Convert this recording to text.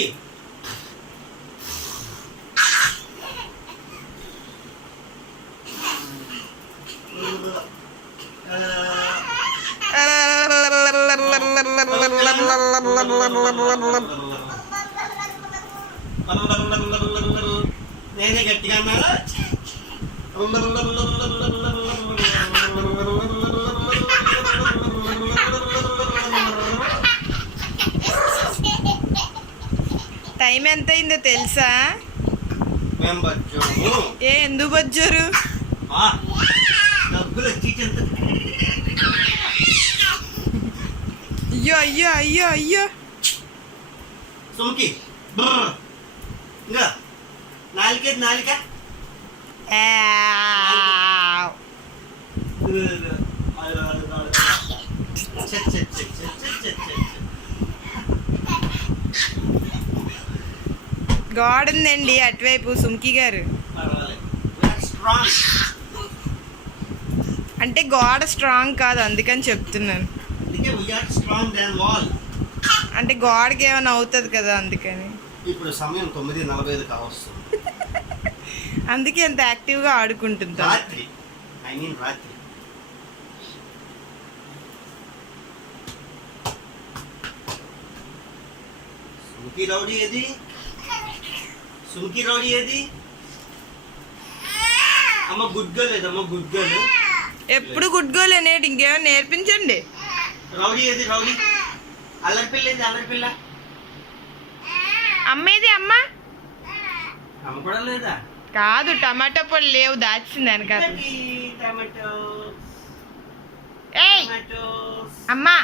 సుముకి నేనే గట్టిగా అన్నారా టైం ఎంత అయిందో తెలుసా? ఏ ఎందుకు వచ్చారు? అయ్యో అయ్యో అయ్యో అయ్యో సుముకి ఇంకా నాలిక గోడ ఉందండి అటువైపు సుమ్కి గారు. అంటే గోడ స్ట్రాంగ్ కాదు అందుకని చెప్తున్నాను. అంటే గోడకి ఏమైనా అవుతుంది కదా అందుకని. ఇప్పుడు సమయం 9:45 కావస్తుంది. అందుకే ఎంత యాక్టివ్గా ఆడుకుంటుందా. రాత్రి సుముకి రౌడీ ఏది? అమ్మ గుడ్గా లేదమ్మ గుడ్గాలు ఎప్పుడు గుడ్గోలు అనేటి ఇంకేమైనా నేర్పించండి. రౌడీ అల్లరిపిల్ల అల్లరిపిల్ల అమ్మేది అమ్మ కూడా లేదా? కాదు టమాటో పళ్ళు లేవు దాచింది వెనకాల. ఏయ్ అమ్మా